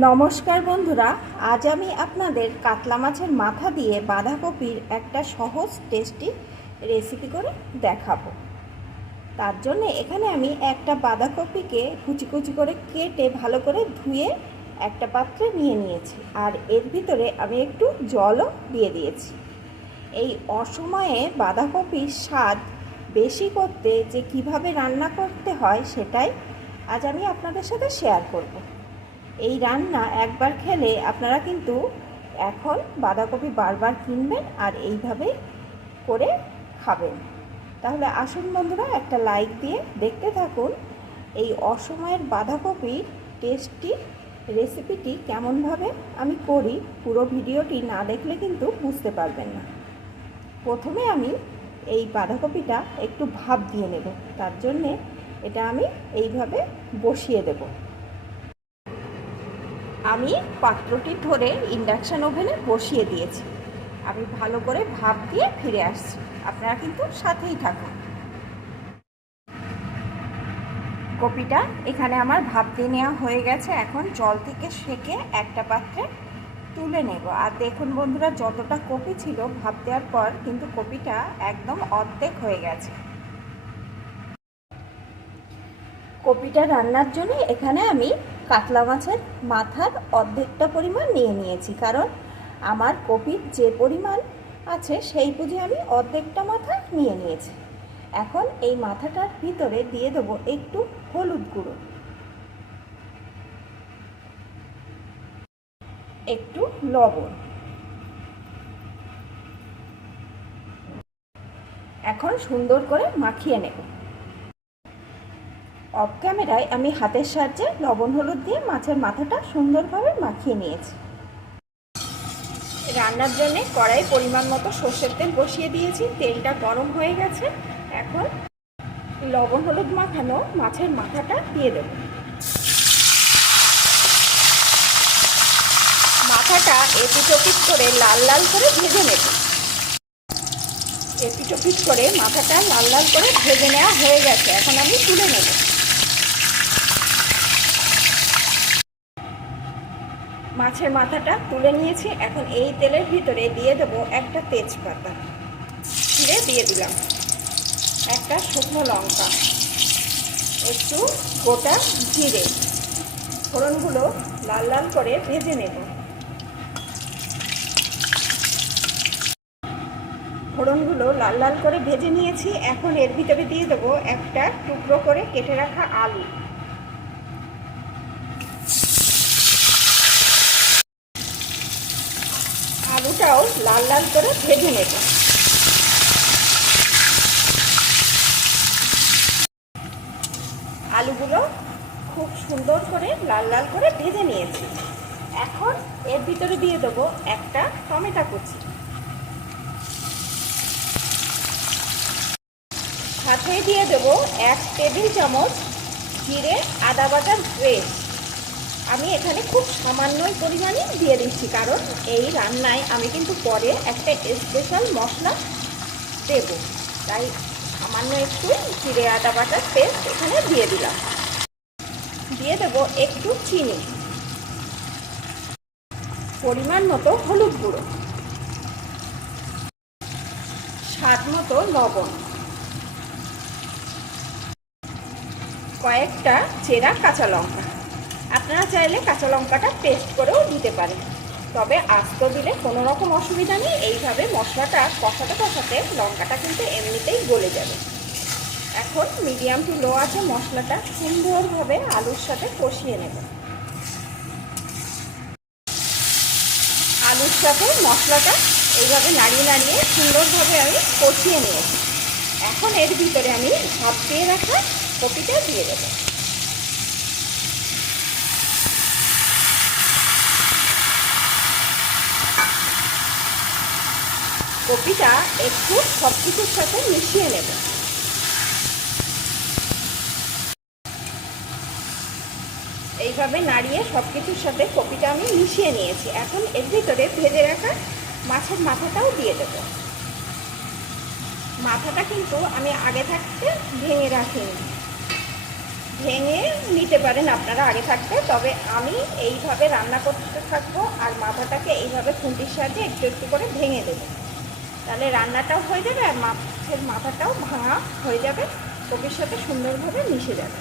নমস্কার বন্ধুরা, আজ আমি আপনাদের কাতলা মাছের মাথা দিয়ে বাঁধাকপির একটা সহজ টেস্টি রেসিপি করে দেখাবো। তার জন্য এখানে আমি একটা বাঁধাকপিকে কুচি কুচি করে কেটে ভালো করে ধুয়ে একটা পাত্রে নিয়ে নিয়েছি আর এর ভিতরে আমি একটু জলও দিয়ে দিয়েছি। এই অসময়ে বাঁধাকপির স্বাদ বেশি করতে যে কীভাবে রান্না করতে হয় সেটাই আজ আমি আপনাদের সাথে শেয়ার করব। এই রান্না একবার খেলে আপনারা কিন্তু এখন বাঁধাকপি বারবার কিনবেন আর এইভাবে করে খাবেন। তাহলে আসুন বন্ধুরা, একটা লাইক দিয়ে দেখতে থাকুন এই অসময়ের বাঁধাকপির টেস্টি রেসিপিটি কেমনভাবে আমি করি। পুরো ভিডিওটি না দেখলে কিন্তু বুঝতে পারবেন না। প্রথমে আমি এই বাঁধাকপিটা একটু ভাপ দিয়ে নেব। তার জন্যে এটা আমি এইভাবে বসিয়ে দেবো। আমি পাত্রটি ধরে ইন্ডাকশান ওভেনে বসিয়ে দিয়েছি। আমি ভালো করে ভাপ দিয়ে ফিরে আসছি। আপনারা কিন্তু সাথেই থাকুন। কপিটা এখানে আমার ভাপ দিয়ে নেওয়া হয়ে গেছে। এখন জল থেকে সেকে একটা পাত্রে তুলে নেব। আর দেখুন বন্ধুরা, যতটা কপি ছিল ভাপ দেওয়ার পর কিন্তু কপিটা একদম অর্ধেক হয়ে গেছে। কপিটা রান্নার জন্য এখানে আমি কাতলা মাছের মাথার অর্ধেকটা পরিমাণ নিয়ে নিয়েছি। কারণ আমার কপির যে পরিমাণ আছে সেই বুঝে আমি অর্ধেকটা মাথা নিয়ে নিয়েছি। এখন এই মাথাটার ভিতরে দিয়ে দেবো একটু হলুদ গুঁড়ো। একটু লবণ। এখন সুন্দর করে মাখিয়ে নেব। অফ ক্যামেরায় আমি হাতের সাহায্যে লবণ হলুদ দিয়ে মাছের মাথাটা সুন্দরভাবে মাখিয়ে নিয়েছি। রান্নার জন্য কড়াই পরিমাণ মতো সর্ষের তেল বসিয়ে দিয়েছি, তেলটা গরম হয়ে গেছে। এখন লবণ হলুদ মাখানো মাছের মাথাটা দিয়ে দেব। মাথাটা এপিটোপিট করে লাল লাল করে ভেজে নেব। এপিটোপিট করে মাথাটা লাল লাল করে ভেজে নেওয়া হয়ে গেছে, এখন আমি তুলে নেব। মাছের মাথাটা তুলে নিয়েছি। এখন এই তেলের ভিতরে দিয়ে দেবো একটা তেজপাতা। ছিঁড়ে দিয়ে দিলাম। একটা শুকনো লঙ্কা। একটু গোটা জিরে। ফোড়নগুলো লাল লাল করে ভেজে নেব। ফোড়নগুলো লাল লাল করে ভেজে নিয়েছি। এখন এর ভিতরে দিয়ে দেবো একটা টুকরো করে কেটে রাখা আলু। আলুটাও লাল লাল করে ভেজে নেব। আলুগুলো খুব সুন্দর করে লাল লাল করে ভেজে নিয়েছি। এখন এর ভিতরে দিয়ে দেবো একটা টমেটো কুচি। সাথে দিয়ে দেবো এক টেবিল চামচ জিরে আদা বাটার পেস্ট। আমি এখানে খুব সামান্যই পরিমাণে দিয়ে দিচ্ছি, কারণ এই রান্নায় আমি কিন্তু পরে একটা স্পেশাল মশলা দেব। তাই সামান্য একটু জিরে, আদা বাটার পেস্ট এখানে দিয়ে দিলাম। দিয়ে দেব একটু চিনি। পরিমাণ মতো হলুদ গুঁড়ো। স্বাদ মতো লবণ। কয়েকটা চেরা কাঁচা লঙ্কা। আপনারা চাইলে কাঁচা লঙ্কাটা পেস্ট করেও দিতে পারেন। তবে আস্ত দিলে কোনো রকম অসুবিধা নেই। এইভাবে মশলাটা কষাতে কষাতে লঙ্কাটা কিন্তু এমনিতেই গলে যাবে। এখন মিডিয়াম টু লো আছে মশলাটা সুন্দরভাবে আলুর সাথে কষিয়ে নেব। আলুর সাথে মশলাটা এইভাবে নাড়িয়ে নাড়িয়ে সুন্দরভাবে আমি কষিয়ে নিয়েছি। এখন এর ভিতরে আমি ভাত দিয়ে রাখা কপিটা দিয়ে দেবো। কপিটা একটু সব কিছুর সাথে মিশিয়ে নেব। এইভাবে নাড়িয়ে সব কিছুর সাথে কপিটা আমি মিশিয়ে নিয়েছি। এখন এর ভিতরে ভেজে রাখা মাছের মাথাটাও দিয়ে দেব। মাথাটা কিন্তু আমি আগে থাকতে ভেঙে রাখিনি। ভেঙে নিতে পারেন আপনারা আগে থাকতে, তবে আমি এইভাবে রান্না করতে থাকব আর মাথাটাকে এইভাবে খুন্তির সাহায্যে একটু একটু করে ভেঙে দেবো। তাহলে রান্নাটাও হয়ে যাবে আর মাছের মাথাটাও ভাঙা হয়ে যাবে। কপির সাথে সুন্দরভাবে মিশে যাবে।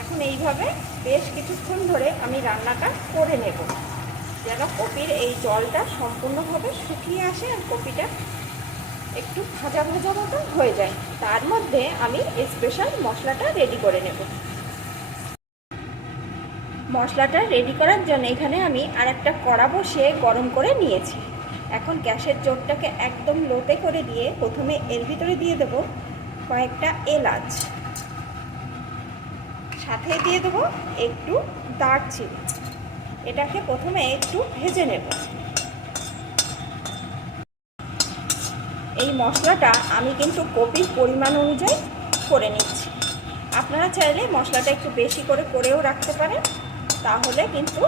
এখন এইভাবে বেশ কিছুক্ষণ ধরে আমি রান্নাটা করে নেব। যেন কপির এই জলটা সম্পূর্ণভাবে শুকিয়ে আসে আর কপিটা একটু ভাজা ভাজা মতো হয়ে যায়। তার মধ্যে আমি স্পেশাল মশলাটা রেডি করে নেব। মশলাটা রেডি করার জন্য এখানে আমি আর একটা কড়া বসিয়ে গরম করে নিয়েছি। এখন গ্যাসের জোরটাকে একদম লোতে করে দিয়ে প্রথমে এর ভিতরে দিয়ে দেব কয়েকটা এলাচ। সাথে দিয়ে দেবো একটু দারচিনি। এটাকে প্রথমে একটু ভেজে নেব। এই মশলাটা আমি কিন্তু কপির পরিমাণ অনুযায়ী করে নিচ্ছি। আপনারা চাইলে মশলাটা একটু বেশি করে করেও রাখতে পারেন, তাহলে কিন্তু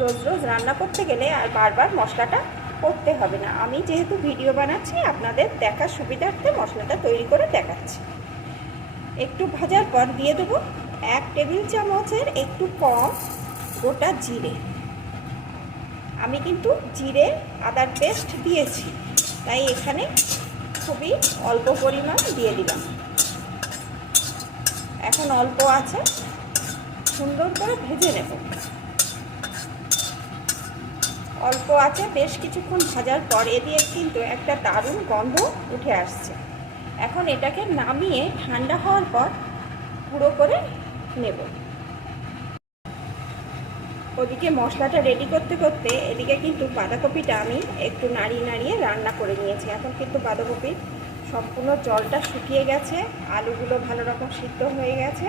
রোজ রোজ রান্না করতে গেলে আর বারবার মশলাটা করতে হবে না। আমি যেহেতু ভিডিও বানাচ্ছি, আপনাদের দেখার সুবিধার্থে মশলাটা তৈরি করে দেখাচ্ছি। একটু ভাজার পর দিয়ে দেবো এক টেবিল চামচের একটু কম গোটা জিরে। আমি কিন্তু জিরে, আদার পেস্ট দিয়েছি, তাই এখানে খুবই অল্প পরিমাণ দিয়ে দিলাম। এখন অল্প আছে, সুন্দর করে ভেজে নেব। অল্প আছে, বেশ কিছুক্ষণ ভাজার পর এ দিয়ে কিন্তু একটা দারুণ গন্ধ উঠে আসছে। এখন এটাকে নামিয়ে ঠান্ডা হওয়ার পর গুঁড়ো করে নেব। ওদিকে মশলাটা রেডি করতে করতে এদিকে কিন্তু বাঁধাকপিটা আমি একটু নাড়িয়ে নাড়িয়ে রান্না করে নিয়েছি। এখন কিন্তু বাঁধাকপির সম্পূর্ণ জলটা শুকিয়ে গেছে, আলুগুলো ভালো রকম সিদ্ধ হয়ে গেছে।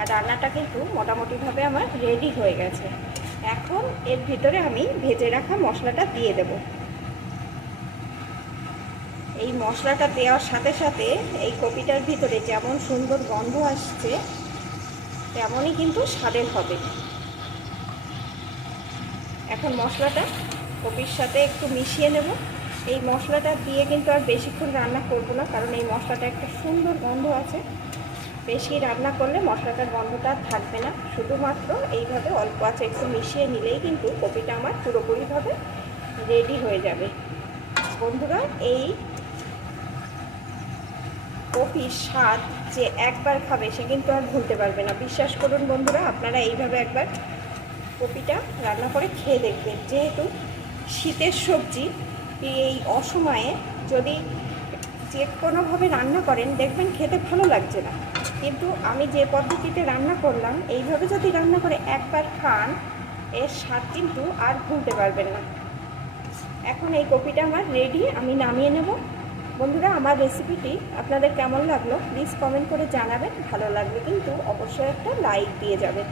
আর রান্নাটা কিন্তু মোটামুটিভাবে আমার রেডি হয়ে গেছে। এখন এর ভিতরে আমি ভেজে রাখা মশলাটা দিয়ে দেব। এই মশলাটা দেওয়ার সাথে সাথে এই কপিটার ভিতরে যেমন সুন্দর গন্ধ আসছে, তেমনই কিন্তু স্বাদের হবে। এখন মশলাটা কপির সাথে একটু মিশিয়ে নেব। এই মশলাটা দিয়ে কিন্তু আর বেশিক্ষণ রান্না করব না, কারণ এই মশলাটা একটা সুন্দর গন্ধ আছে। বেশি রান্না করলে মশলাটার গন্ধটা থাকবে না। শুধুমাত্র এইভাবে অল্প আছে, একটু মিশিয়ে নিলেই কিন্তু কপিটা আমার পুরোপুরিভাবে রেডি হয়ে যাবে। বন্ধুরা, এই কপির স্বাদ যে একবার খাবে সে কিন্তু আর ভুলতে পারবে না। বিশ্বাস করুন বন্ধুরা, আপনারা এইভাবে একবার কপিটা রান্না করে খেয়ে দেখবেন। যেহেতু শীতের সবজি, এই অসময়ে যদি যে কোনোভাবে রান্না করেন, দেখবেন খেতে ভালো লাগছে না। কিন্তু আমি যে পদ্ধতিতে রান্না করলাম, এইভাবে যদি রান্না করে একবার খান, এর স্বাদ কিন্তু আর ভুলতে পারবেন না। এখন এই কপিটা আমার রেডি আমি নামিয়ে নেব। বন্ধুরা, আমার রেসিপিটি আপনাদের কেমন লাগল? প্লিজ কমেন্ট করে জানাবেন। ভালো লাগলে কিন্তু অবশ্যই একটা লাইক দিয়ে যাবেন।